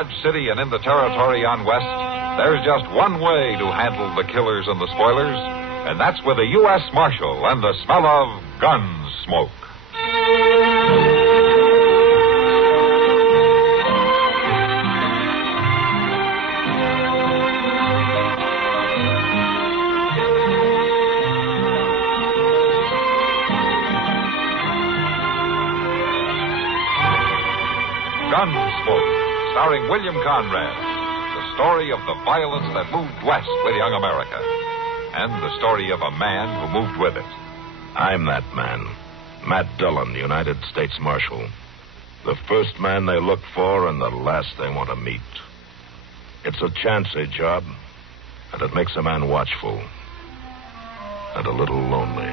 Dodge City and in the territory on west, there's just one way to handle the killers and the spoilers, and that's with a U.S. Marshal and the smell of Gunsmoke. Gunsmoke, starring William Conrad. The story of the violence that moved west with young America. And the story of a man who moved with it. I'm that man. Matt Dillon, United States Marshal. The first man they look for and the last they want to meet. It's a chancy job, and it makes a man watchful. And a little lonely.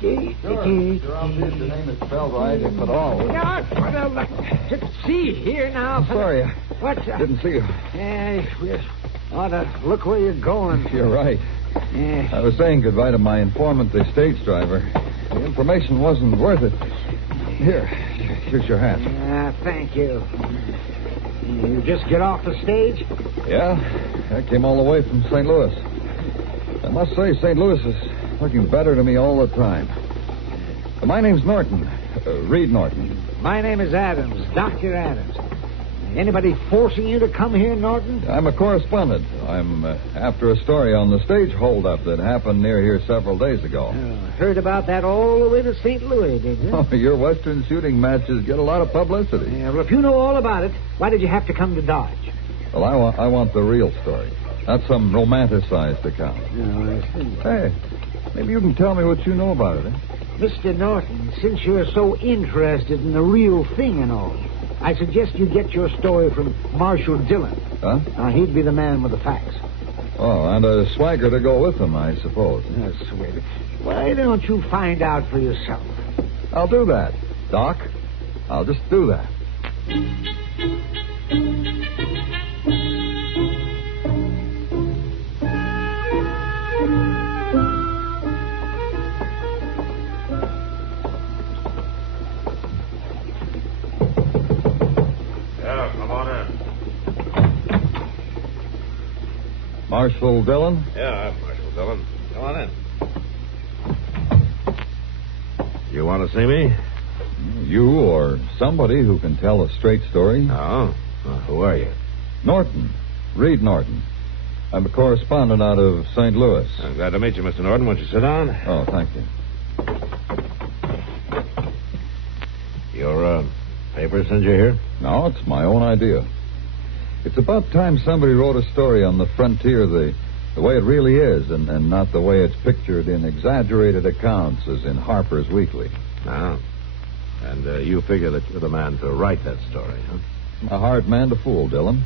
Sure, I'll see if the name is spelled right, if at all. Yeah, well, let's see here now. Sorry, What? didn't see you. We ought to look where you're going. You're right. Yeah. I was saying goodbye to my informant, the stage driver. The information wasn't worth it. Here's your hat. Thank you. You just get off the stage? Yeah, I came all the way from St. Louis. I must say, St. Louis is looking better to me all the time. My name's Norton. Reed Norton. My name is Adams, Dr. Adams. Anybody forcing you to come here, Norton? I'm a correspondent. I'm after a story on the stage holdup that happened near here several days ago. Heard about that all the way to St. Louis, did you? Oh, your Western shooting matches get a lot of publicity. Yeah, well, if you know all about it, why did you have to come to Dodge? Well, I want the real story, not some romanticized account. Oh, I see. Hey, maybe you can tell me what you know about it, eh? Mr. Norton, since you're so interested in the real thing and all, I suggest you get your story from Marshal Dillon. Huh? He'd be the man with the facts. Oh, and a swagger to go with them, I suppose. That's sweet. Why don't you find out for yourself? I'll do that, Doc. I'll just do that. Marshal Dillon? Yeah, I'm Marshal Dillon. Come on in. You want to see me? You or somebody who can tell a straight story. Oh? Well, who are you? Norton. Reed Norton. I'm a correspondent out of St. Louis. I'm glad to meet you, Mr. Norton. Won't you sit down? Oh, thank you. Your paper sent you here? No, it's my own idea. It's about time somebody wrote a story on the frontier the way it really is, and not the way it's pictured in exaggerated accounts as in Harper's Weekly. Oh. And you figure that you're the man to write that story, huh? A hard man to fool, Dillon.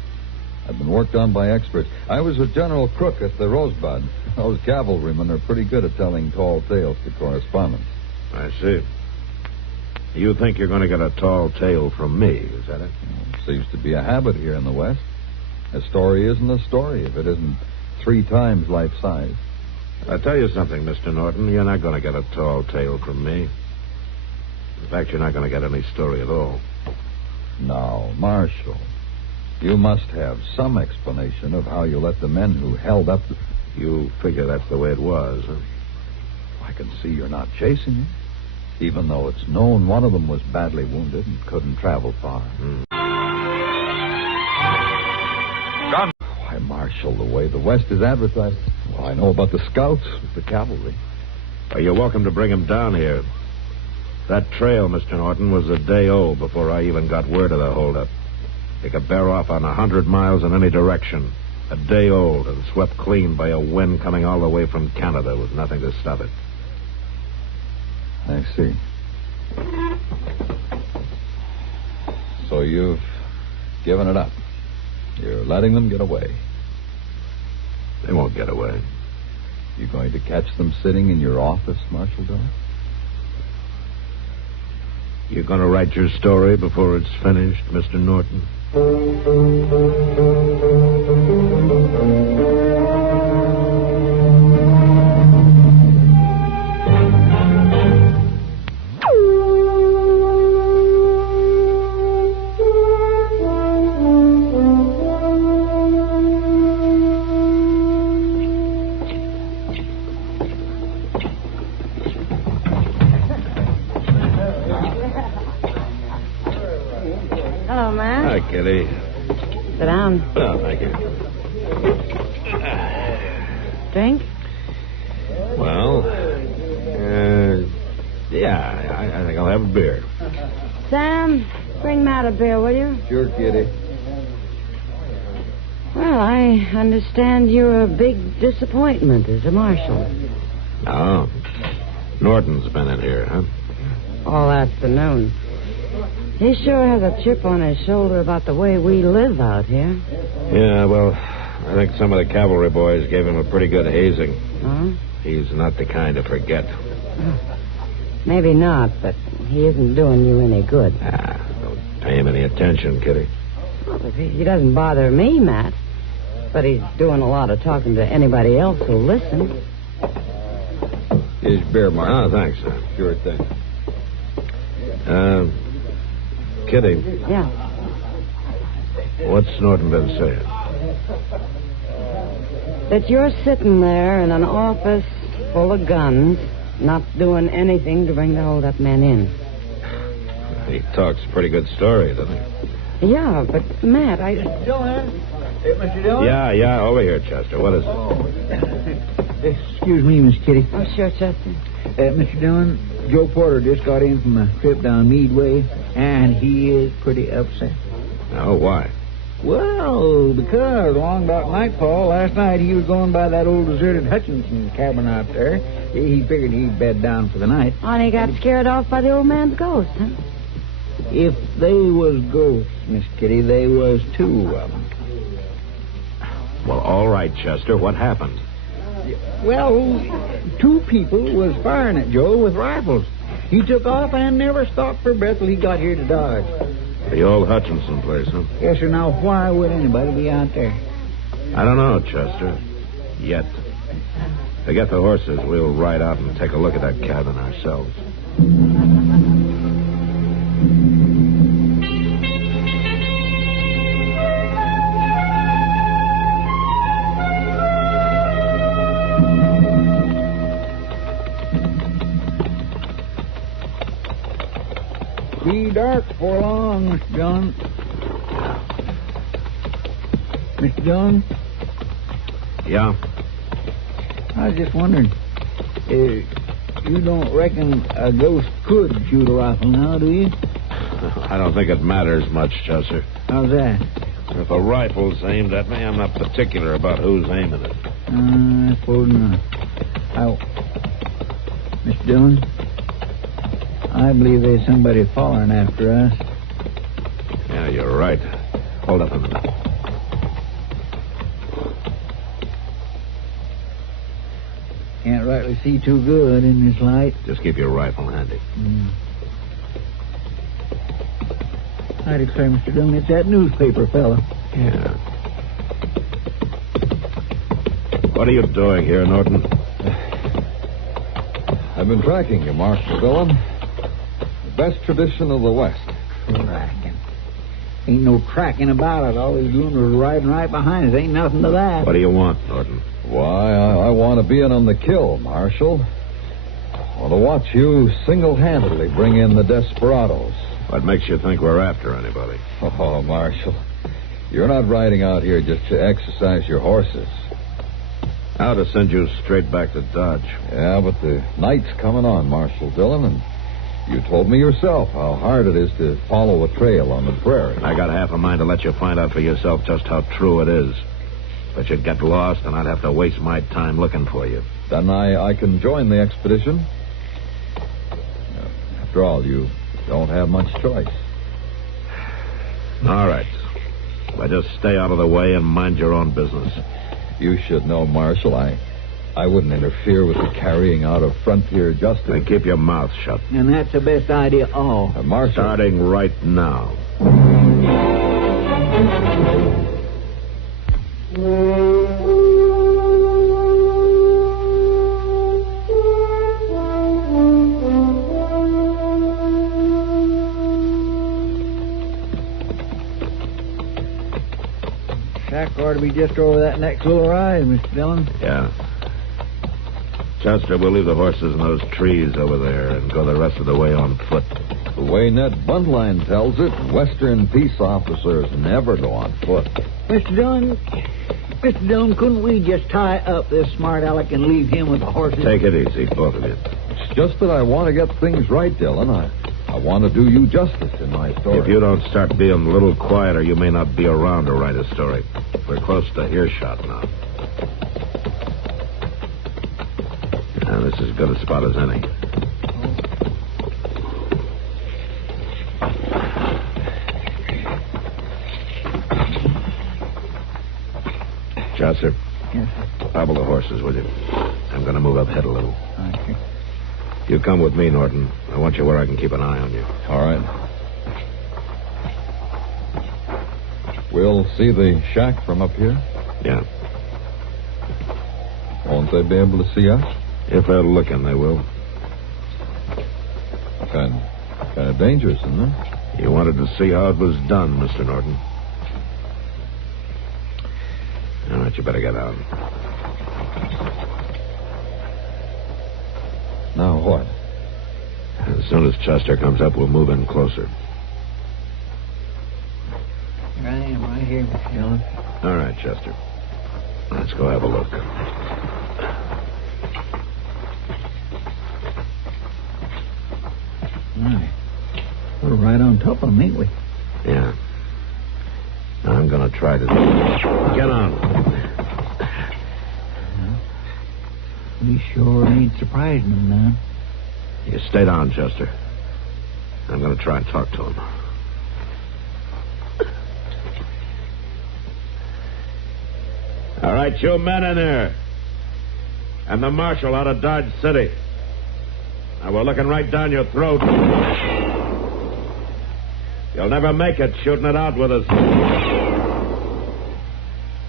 I've been worked on by experts. I was with General Crook at the Rosebud. Those cavalrymen are pretty good at telling tall tales to correspondents. I see. You think you're going to get a tall tale from me, is that it? Seems to be a habit here in the West. A story isn't a story if it isn't 3 times life size. I'll tell you something, Mr. Norton. You're not going to get a tall tale from me. In fact, you're not going to get any story at all. Now, Marshal, you must have some explanation of how you let the men who held up the... You figure that's the way it was, huh? I can see you're not chasing him, even though it's known one of them was badly wounded and couldn't travel far. Why, Marshal, the way the West is advertised... Well, I know about the scouts, the cavalry. Well, you're welcome to bring him down here. That trail, Mr. Norton, was a day old before I even got word of the holdup. It could bear off on 100 miles in any direction. A day old and swept clean by a wind coming all the way from Canada with nothing to stop it. I see. So you've given it up. You're letting them get away. They won't get away. You going to catch them sitting in your office, Marshal Dillon? You going to write your story before it's finished, Mr. Norton? Kitty. Sit down. Oh, thank you. Drink? Well, yeah, I think I'll have a beer. Sam, bring Matt a beer, will you? Sure, Kitty. Well, I understand you're a big disappointment as a marshal. Oh. Norton's been in here, huh? All afternoon. He sure has a chip on his shoulder about the way we live out here. Yeah, well, I think some of the cavalry boys gave him a pretty good hazing. Huh? He's not the kind to forget. Maybe not, but he isn't doing you any good. Don't pay him any attention, Kitty. Well, he doesn't bother me, Matt. But he's doing a lot of talking to anybody else who'll listen. Here's beer, Mark. Oh, thanks, Sam. Sure thing. Kitty. Yeah. What's Norton been saying? That you're sitting there in an office full of guns, not doing anything to bring the hold-up men in. He talks a pretty good story, doesn't he? Yeah, but, Matt, Dillon? Hey, Mr. Dillon? Yeah, over here, Chester. What is it? Excuse me, Miss Kitty. Oh, sure, Chester. Mr. Dillon, Joe Porter just got in from a trip down Meadway, and he is pretty upset. Oh, why? Well, because along about nightfall last night he was going by that old deserted Hutchinson cabin out there. He figured he'd bed down for the night. Oh, and he got scared off by the old man's ghost, huh? If they was ghosts, Miss Kitty, they was two of them. Well, all right, Chester. What happened? Well, two people was firing at Joe with rifles. He took off and never stopped for breath till he got here to Dodge. The old Hutchinson place, huh? Yes, sir. Now, why would anybody be out there? I don't know, Chester. Yet. To get the horses, we'll ride out and take a look at that cabin ourselves. Be dark before long, Mr. John. Mr. John? Yeah? I was just wondering, you don't reckon a ghost could shoot a rifle now, do you? I don't think it matters much, Chester. How's that? If a rifle's aimed at me, I'm not particular about who's aiming it. I suppose not. Mr. Dillon, I believe there's somebody following after us. Yeah, you're right. Hold up a minute. Can't rightly see too good in this light. Just keep your rifle handy. I declare, Mr. Dillon, it's that newspaper fella. Yeah. What are you doing here, Norton? I've been tracking you, Marshal Dillon. The best tradition of the West. Tracking. Ain't no tracking about it. All he's doing is riding right behind us. Ain't nothing to that. What do you want, Norton? Why, I want to be in on the kill, Marshal. I want to watch you single-handedly bring in the desperados. What makes you think we're after anybody? Oh, Marshal, you're not riding out here just to exercise your horses. How to send you straight back to Dodge. Yeah, but the night's coming on, Marshal Dillon, and you told me yourself how hard it is to follow a trail on the prairie. I got half a mind to let you find out for yourself just how true it is. But you'd get lost, and I'd have to waste my time looking for you. Then I can join the expedition. After all, you don't have much choice. All right. But just stay out of the way and mind your own business. You should know, Marshal, I I wouldn't interfere with the carrying out of frontier justice. Then keep your mouth shut. And that's the best idea of all. Marshal. Starting right now. Shack ought to be just over that next little rise, Mr. Dillon. Yeah. Chester, we'll leave the horses in those trees over there and go the rest of the way on foot. The way Ned Buntline tells it, Western peace officers never go on foot. Mr. Dillon, couldn't we just tie up this smart aleck and leave him with the horses? Take it easy, both of you. It's just that I want to get things right, Dillon. I want to do you justice in my story. If you don't start being a little quieter, you may not be around to write a story. We're close to earshot now. Now, this is as good a spot as any. Chester, Yes, sir. hobble the horses, will you? I'm going to move up ahead a little. All right, sir. You come with me, Norton. I want you where I can keep an eye on you. All right. We'll see the shack from up here. Yeah. Won't they be able to see us? If they're looking, they will. Kind of dangerous, isn't it? You wanted to see how it was done, Mr. Norton. All right, you better get out. Now what? As soon as Chester comes up, we'll move in closer. Here I am, right here, Mr. Dillon. All right, Chester. Let's go have a look. Right. We're right on top of them, ain't we? Yeah. Now, I'm going to try to... Get on. We sure ain't surprising them now. You stay down, Chester. I'm going to try and talk to him. All right, you men in there. And the marshal out of Dodge City. Now, we're looking right down your throat. You'll never make it shooting it out with us.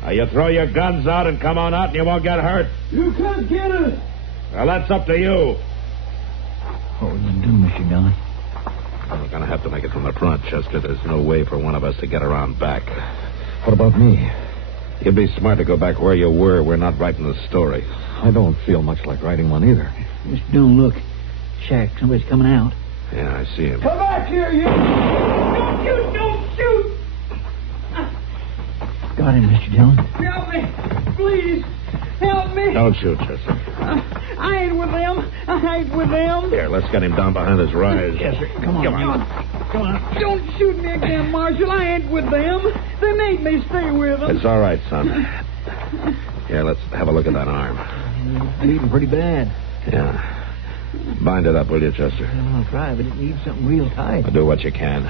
Now, you throw your guns out and come on out and you won't get hurt. You can't get us. Well, that's up to you. What are we going to do, Mr. Dillon? We're going to have to make it from the front, Chester. There's no way for one of us to get around back. What about me? You'd be smart to go back where you were. We're not writing the story. I don't feel much like writing one either. Mr. Dillon, look. Shack, somebody's coming out. Yeah, I see him. Come back here, you! Don't shoot! Don't shoot! Got him, Mr. Dillon. Help me! Please! Help me! Don't shoot, Chester. I ain't with them. I ain't with them. Here, let's get him down behind his rise. Yes, sir. Come on. Come on. Come on. Don't shoot me again, Marshal. I ain't with them. They made me stay with them. It's all right, son. Here, let's have a look at that arm. Bleeding pretty bad. Yeah. Bind it up, will you, Chester? I'll try, but it needs something real tight. Do what you can.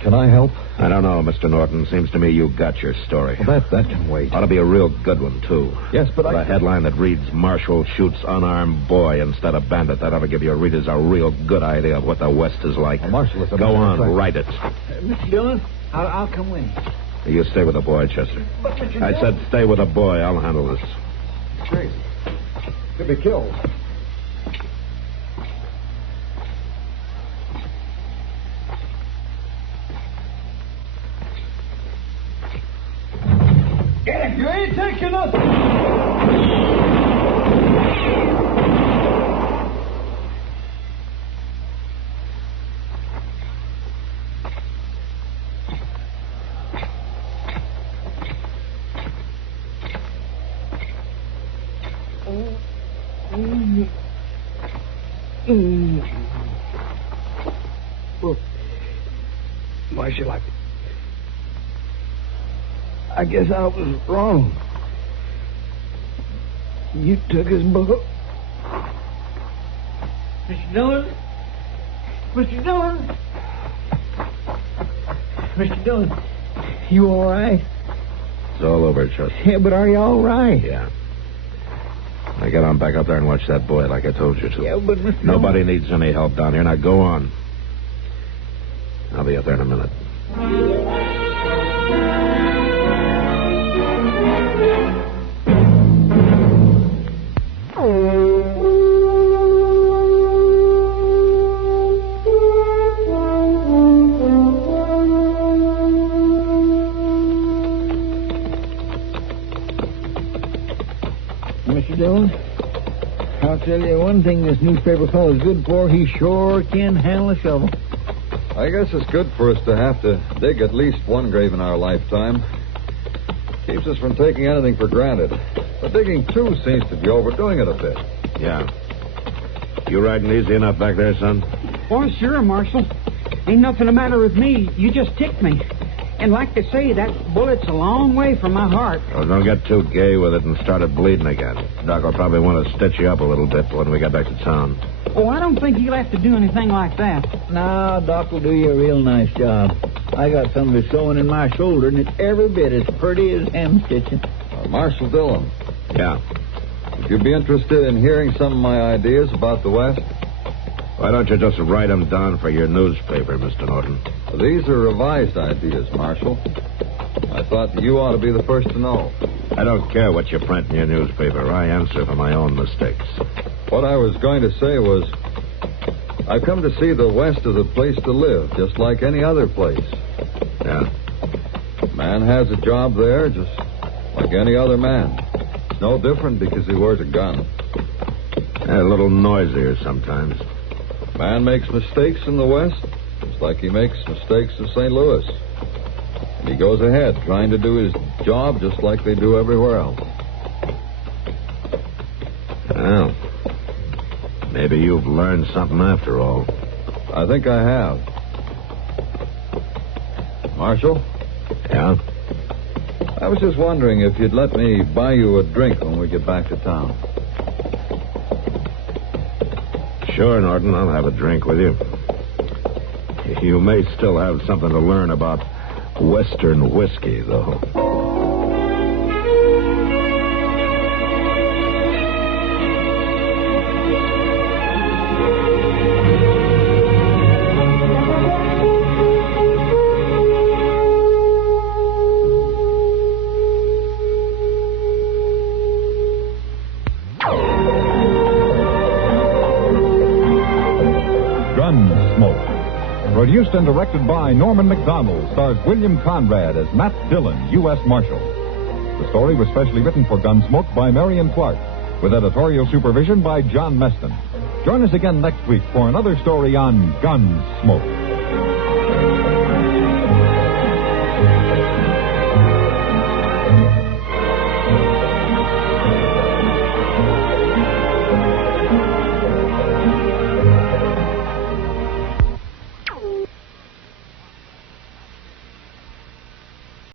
Can I help? I don't know, Mr. Norton. Seems to me you got your story. Well, that can wait. Ought to be a real good one, too. Yes, but With a headline that reads, Marshal shoots unarmed boy instead of bandit. That ought to give your readers a real good idea of what the West is like. Well, Marshal, it's a Go on, matter of write it. Mr. Dillon, I'll come with you. You stay with the boy, Chester. But, Mr. I said stay with the boy. I'll handle this. Crazy. Could be killed. Get him! You ain't taking nothing! Well, Marshal, I guess I was wrong. You took his book. Mr. Dillon? Mr. Dillon? Mr. Dillon, you all right? It's all over, Chester. Yeah, but are you all right? Yeah. Now get on back up there and watch that boy like I told you to. Yeah, but Mr. Nobody needs any help down here. Now go on. I'll be up there in a minute. Mr. Dillon, I'll tell you one thing this newspaper fellow's good for. He sure can handle a shovel. I guess it's good for us to have to dig at least one grave in our lifetime. Keeps us from taking anything for granted. But digging two seems to be overdoing it a bit. Yeah. You riding easy enough back there, son? Why, sure, Marshal. Ain't nothing the matter with me. You just ticked me. And like they say, that bullet's a long way from my heart. Well, don't get too gay with it and start it bleeding again. Doc will probably want to stitch you up a little bit when we get back to town. Oh, I don't think he'll have to do anything like that. Now, Doc will do you a real nice job. I got some of his sewing in my shoulder, and it's every bit as pretty as hem stitching. Marshal Dillon. Yeah. Would you be interested in hearing some of my ideas about the West? Why don't you just write them down for your newspaper, Mr. Norton? These are revised ideas, Marshal. I thought that you ought to be the first to know. I don't care what you print in your newspaper. I answer for my own mistakes. What I was going to say was, I've come to see the West as a place to live, just like any other place. Yeah? Man has a job there, just like any other man. It's no different because he wears a gun. A little noisier sometimes. Man makes mistakes in the West, just like he makes mistakes in St. Louis. And he goes ahead trying to do his job just like they do everywhere else. Well, maybe you've learned something after all. I think I have. Marshal? Yeah? I was just wondering if you'd let me buy you a drink when we get back to town. Sure, Norton. I'll have a drink with you. You may still have something to learn about Western whiskey, though. Gunsmoke. Produced and directed by Norman MacDonnell, stars William Conrad as Matt Dillon, U.S. Marshal. The story was specially written for Gunsmoke by Marion Clark, with editorial supervision by John Meston. Join us again next week for another story on Gunsmoke.